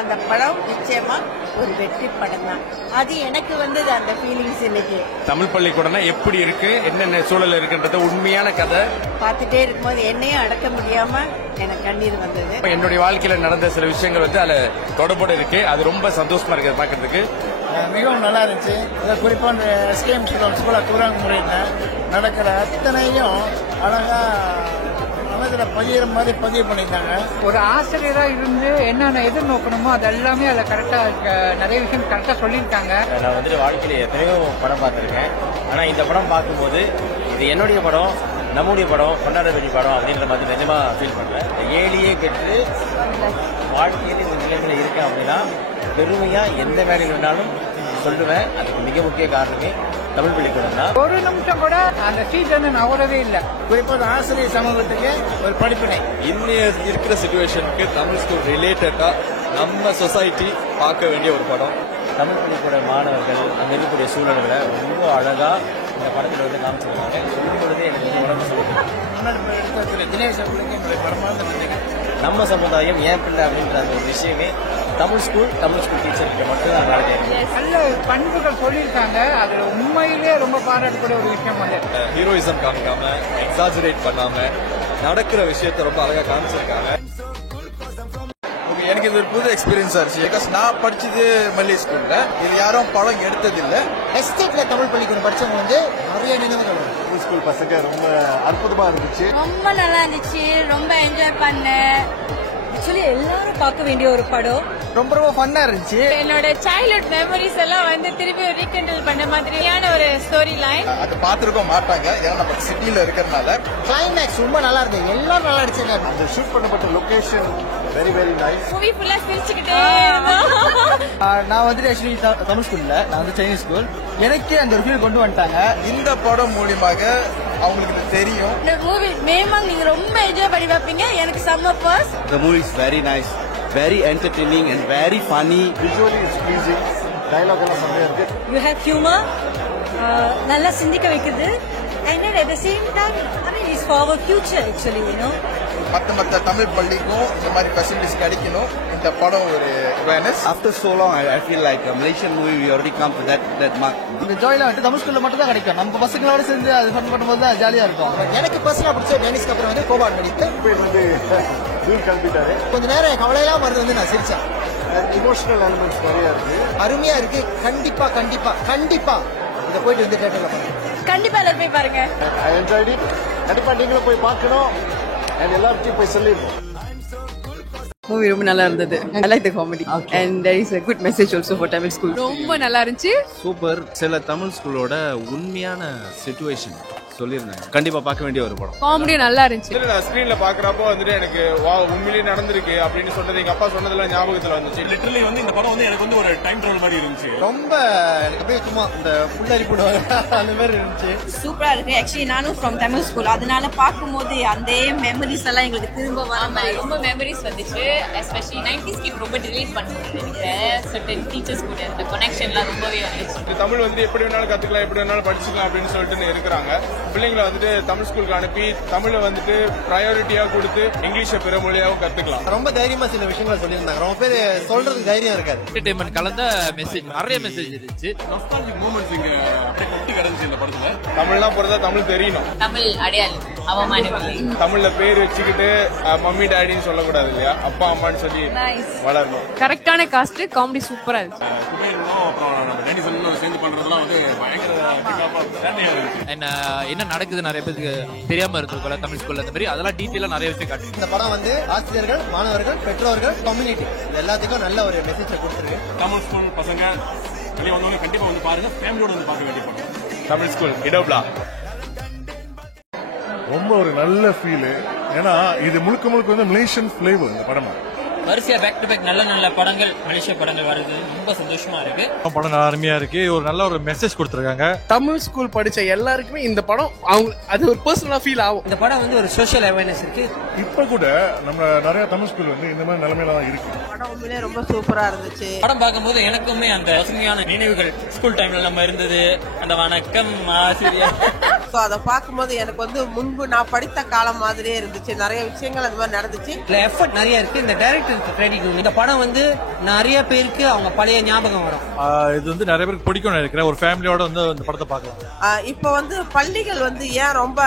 அந்த படம் நிச்சயமா ஒரு வெற்றி படம் தான். அது எனக்கு வந்தது அந்த ஃபீலிங்ஸ். இன்னைக்கு தமிழ் பள்ளிக்கூடம்னா எப்படி இருக்கு, என்னென்ன சூழல் இருக்குன்றது உண்மையான கதை. பார்த்துட்டே இருக்கும்போது என்னையும் அடக்க முடியாம எனக்கு கண்ணீர் வந்தது. என்னுடைய வாழ்க்கையில நடந்த சில விஷயங்கள் அதுல தொடர்போடு இருக்கு. அது ரொம்ப சந்தோஷமா இருக்கு பாக்குறதுக்கு. மிகவும் நல்லா இருந்துச்சு. குறிப்பாக எஸ்கேஎம் ஸ்கூல் தூராங்க முறையில் நடக்கிற அத்தனையும் அழகா மனதில் பதிகிற மாதிரி பதிவு பண்ணியிருந்தாங்க. ஒரு ஆசிரியராக இருந்து என்னென்ன எதிர்நோக்கணுமோ அது எல்லாமே அதில் கரெக்டாக நிறைய விஷயம் கரெக்டாக சொல்லியிருக்காங்க. நான் வந்துட்டு வாழ்க்கையில எத்தனையோ படம் பார்த்துருக்கேன். ஆனால் இந்த படம் பார்க்கும்போது இது என்னுடைய படம், நம்முடைய படம், கொண்டாட வேண்டிய படம் அப்படின்ற மாதிரி நிஜமா ஃபீல் பண்ணுறேன். ஏழியே பெற்று வாழ்க்கையில ஒரு நிலைமையில இருக்கேன் அப்படின்னா பெருமையா எந்த வேலையில் இருந்தாலும் சொல்லுவேன். அதுக்கு மிக முக்கிய காரணமே தமிழ் பள்ளிக்கூடம் தான். ஒரு நிமிஷம் கூட அந்த சீட் வந்து நகரவே இல்லை. குறிப்பாக ஆசிரியர் சமூகத்துக்கு ஒரு படிப்பினை. இன்னைய இருக்கிற சிச்சுவேஷனுக்கு தமிழ் ஸ்கூல் ரிலேட்டடா நம்ம சொசைட்டி பார்க்க வேண்டிய ஒரு படம். தமிழ் பள்ளிக்கூட மாணவர்கள் அங்கே இருக்கக்கூடிய சூழல்களை ரொம்ப அழகா இந்த படத்தில் வந்து காமிச்சிருக்காங்க. சொல்லும் பொழுதே எனக்கு உடம்பு சொல்லுது. தினேஷ் அவர்களுக்கு என்னுடைய பரமார்ந்த நன்றிகள். நம்ம சமுதாயம் ஏன் பிள்ளை அப்படின்ற அந்த ஒரு விஷயமே தமிழ் ஸ்கூல் டீச்சர்கிட்ட மட்டும்தான் நடக்குது. நல்ல பண்புகள் சொல்லியிருக்காங்க. அதுல உண்மையிலே ரொம்ப பாராட்டக்கூடிய ஒரு விஷயம் வந்து ஹீரோயிசம் காமிக்காம, எக்ஸாஜரேட் பண்ணாம நடக்கிற விஷயத்தை ரொம்ப அழகா காமிச்சிருக்காங்க. எனக்கு இது ஒரு புது எக்ஸ்பீரியன்ஸ் ஆச்சு. பிகாஸ் நான் படிச்சது மல்லி ஸ்கூல்ல, இது யாரும் படம் எடுத்ததில்ல. எஸ்டேட்ல தமிழ் பள்ளிக்கூடம் படிச்சவங்க வந்து நிறைய நினைவுகள். தமிழ் ஸ்கூல் பசங்க ரொம்ப அற்புதமா இருந்துச்சு. ரொம்ப நல்லா இருந்துச்சு. ரொம்ப என்ஜாய் பண்ணேன். ஆக்சுவலி எல்லாரும் பார்க்க வேண்டிய ஒரு படம். ரொம்ப ரொம்ப ஃபன்னா இருந்துச்சு. என்னோட சைல்ட்ஹுட் மெமரிஸ் எல்லாம் வந்து திருப்பி ரீகண்டில் பண்ண மாதிரியான ஒரு ஸ்டோரி லைன். அது பார்த்துருக்க மாட்டாங்க, ஏன்னா நம்ம சிட்டியில இருக்கிறதுனால. கிளைமேக்ஸ் ரொம்ப நல்லா இருந்தது. எல்லாம் நல்லா அடிச்சிருக்காங்க. அந்த ஷூட் பண்ணப்பட்ட location very very nice. Movie ஃபுல்லா சிரிச்சுக்கிட்டே நான் வந்துட்டு ஆக்சுவலி தமிழ் ஸ்கூல்ல, நான் வந்து சைனீஸ் ஸ்கூல். எனக்கே அந்த ஒரு ஃபீல் கொண்டு வந்துட்டாங்க. இந்த படம் மூலியமாக அவங்களுக்கு இது தெரியும். இந்த மூவி மேமாங் நீங்க ரொம்ப என்ஜாய் பண்ணி பார்ப்பீங்க. எனக்கு செம்ம purse. The movie is very nice, very entertaining and very funny. Visually it's pleasing. Dialogue எல்லாம் செமையா இருக்கு. You have humor. நல்லா சிந்திக்க வைக்குது. And at the same time, I mean, it's for our future actually, you know. மற்ற தமிழ் பள்ளிக்கும் இந்த மாதிரி ஃபெசிலிட்டிஸ் கிடைக்கணும். இந்த படம் ஒரு awareness. After so long, I feel like a Malaysian movie we already come to that mark. இந்த ஜாய்ல வந்து தமிழ் ஸ்கூல்ல மட்டும் தான் கிடைக்கும். நம்ம பசங்களோட சேர்ந்து அது ஃபன் பண்ணும்போது தான் ஜாலியா இருக்கும். எனக்கு பர்சனலா பிடிச்ச டேனிஸ்க்கு அப்புறம் வந்து கோபால் நடித்து வந்து ஃபீல் கல்பிட்டாரு. கொஞ்ச நேரம் கவலையெல்லாம் வருது வந்து நான் சிரிச்சேன். இமோஷனல் எலிமெண்ட்ஸ் நிறைய இருக்கு. அருமையா இருக்கு. கண்டிப்பா கண்டிப்பா கண்டிப்பா இதை போயிட்டு வந்து தியேட்டர்ல பாருங்க. கண்டிப்பா எல்லாரும் போய் பாருங்க. I enjoyed it. கண்டிப்பா நீங்களும் போய் பார்க்கணும். and எல்லார்கிட்டயும் போய் சொல்லிருக்கோம். மூவி ரொம்ப நல்லா இருந்தது. I like the comedy and there is a good message also for Tamil school. ரொம்ப நல்லா இருந்துச்சு. சூப்பர். சில தமிழ் ஸ்கூலோட உண்மையான சிச்சுவேஷன் சொல்லியிருந்தாங்க. கண்டிப்பா பார்க்க வேண்டிய ஒரு படம். காமெடி நல்லா இருந்துச்சு. நான் ஸ்கிரீன்ல பாக்குறப்போ வந்துட்டு எனக்கு வா உண்மையிலேயே நடந்திருக்கு அப்படின்னு சொல்றது எங்க அப்பா சொன்னதெல்லாம் ஞாபகத்துல வந்துச்சு. லிட்டரலி வந்து இந்த படம் வந்து எனக்கு வந்து ஒரு டைம் ட்ராவல் மாதிரி இருந்துச்சு. ரொம்ப எனக்கு அப்படியே சும்மா இந்த புள்ளரி போடுவாங்க அந்த மாதிரி இருந்துச்சு. சூப்பரா இருக்கு. ஆக்சுவலி நானும் ஃப்ரம் தமிழ் ஸ்கூல், அதனால பார்க்கும்போது அந்த மெமரிஸ் எல்லாம் எங்களுக்கு திரும்ப வர மாதிரி ரொம்ப மெமரிஸ் வந்துச்சு. எஸ்பெஷலி 90s கிட் ரொம்ப டிலீட் பண்ணுறது நினைக்கிறேன். சர்டன் டீச்சர்ஸ் கூட அந்த கனெக்ஷன்லாம் ரொம்பவே வந்துச்சு. தமிழ் வந்து எப்படி வேணாலும் கத்துக்கலாம், எப்படி வேணாலும் படிச்சுக்கலாம் அப்படின்னு சொல்லிட்டு இருக்கிறாங்க. பிள்ளைங்களை வந்துட்டு தமிழ் ஸ்கூலுக்கு அனுப்பி தமிழை வந்துட்டு ப்ரையாரிட்டியா கொடுத்து இங்கிலீஷை பிற மொழியாகவும் கத்துக்கலாம். ரொம்ப தைரியமா சில விஷயங்களை சொல்லியிருந்தாங்க. ரொம்ப பேர் சொல்றதுக்கு தைரியம் இருக்காது. என்டர்டெயின்மெண்ட் கலந்த மெசேஜ், நிறைய மெசேஜ் இருந்துச்சு. நாஸ்டால்ஜிக் மூமெண்ட்ஸ் இங்க கொட்டி கிடந்துச்சு இந்த படத்துல. தமிழ்லாம் பொறுத்தா தமிழ் தெரியணும். தமிழ் அடையாளம் அவமானமில்லை. தமிழ்ல பேர் வச்சுக்கிட்டு மம்மி டாடின்னு சொல்லக்கூடாது இல்லையா, அப்பா அம்மான்னு சொல்லி வளரணும். கரெக்டான காஸ்ட், காமெடி சூப்பரா இருந்துச்சு. சேர்ந்து பண்றதுலாம் வந்து பயங்கர என்ன நடக்குது நிறைய பேருக்கு தெரியாம இருக்கிற தமிழ் ஸ்கூல்ல இந்த மாதிரி அதெல்லாம் டீட்டெயிலா நிறைய விஷயம் காட்டுது. இந்த படம் வந்து ஆசிரியர்கள், மாணவர்கள், பெற்றோர்கள், கம்யூனிட்டி எல்லாத்துக்கும் நல்ல ஒரு மெசேஜை கொடுத்துருக்கு. தமிழ் ஸ்கூல் பசங்க வெளியே வந்தவங்க கண்டிப்பா வந்து பாருங்க. ஃபேமிலியோட வந்து பார்க்க வேண்டிய படம் தமிழ் ஸ்கூல் இடோப்லா. ரொம்ப ஒரு நல்ல ஃபீல். ஏன்னா இது முழுக்க முழுக்க வந்து மலேசியன் ஃபிளேவர் இந்த படமா. வரிசையா பேக் டு பேக் நல்ல படங்கள், மலேசியா படங்கள் வருது. ரொம்ப சந்தோஷமா இருக்கு. படம் அருமையா இருக்கு. ஒரு நல்ல ஒரு மெசேஜ் கொடுத்திருக்காங்க. தமிழ் ஸ்கூல் படிச்ச எல்லாருக்குமே இந்த படம் அவங்க அது ஒரு பர்சனலா ஃபீல் ஆகும். இந்த படம் வந்து ஒரு சோஷியல் அவேர்னஸ் இருக்கு. இப்ப கூட நம்ம நிறைய தமிழ் ஸ்கூல் வந்து இந்த மாதிரி நிலைமையில தான் இருக்கு. படம் உண்மையிலே ரொம்ப சூப்பரா இருந்துச்சு. படம் பார்க்கும்போது எனக்குமே அந்த பசுமையான நினைவுகள் ஸ்கூல் டைம்ல நம்ம இருந்தது, அந்த வணக்கம் ஆசிரியர் ஸோ அதை பார்க்கும்போது எனக்கு வந்து முன்பு நான் படித்த காலம் மாதிரியே இருந்துச்சு. நிறைய விஷயங்கள் அந்த மாதிரி நடந்துச்சு. இல்ல எஃபர்ட் நிறைய இருக்கு. இந்த டைரக்டருக்கு கிரெடிட். இந்த படம் வந்து நிறைய பேருக்கு அவங்க பழைய ஞாபகம் வரும். இது வந்து நிறைய பேருக்கு பிடிக்கும் நினைக்கிறேன். ஒரு ஃபேமிலியோட வந்து இந்த படத்தை பார்க்கலாம். இப்போ வந்து பள்ளிகள் வந்து ஏன் ரொம்ப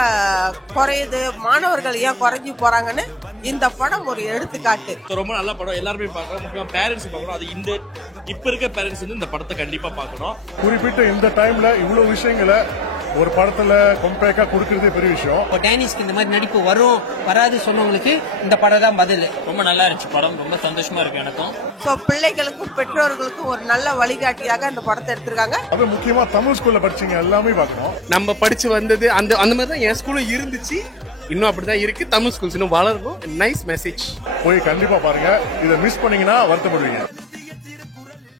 குறையுது, மாணவர்கள் ஏன் குறைஞ்சி போறாங்கன்னு இந்த படம் ஒரு எடுத்துக்காட்டு. ரொம்ப நல்ல படம், எல்லாருமே பார்க்கணும். முக்கியமா பேரண்ட்ஸ் பார்க்கணும். அது இந்த இப்ப இருக்க பேரண்ட்ஸ் வந்து இந்த படத்தை கண்டிப்பா பார்க்கணும். குறிப்பிட்ட இந்த டைம்ல இவ்வளவு விஷயங்களை ஒரு படத்துல கம்பேக்கா கொடுக்கறதே பெரிய விஷயம். இப்போ டேனிஸ்க்கு இந்த மாதிரி நடிப்பு வரும் வராது சொன்னவங்களுக்கு இந்த படம் தான் பதில். ரொம்ப நல்லா இருந்துச்சு படம், ரொம்ப சந்தோஷமா இருக்கு எனக்கும். ஸோ பிள்ளைகளுக்கும் பெற்றோர்களுக்கும் ஒரு நல்ல வழிகாட்டியாக இந்த படத்தை எடுத்திருக்காங்க. அது முக்கியமா தமிழ் ஸ்கூல்ல படிச்சீங்க எல்லாமே பார்க்கணும். நம்ம படிச்சு வந்தது அந்த மாதிரி தான் என் ஸ்கூலும் இருந்துச்சு, இன்னும் அப்படிதான் இருக்கு. தமிழ் ஸ்கூல்ஸ் இன்னும் வளரணும். Nice message. போய் கண்டிப்பா பாருங்க. இதை மிஸ் பண்ணீங்கன்னா வருத்தப்படுவீங்க.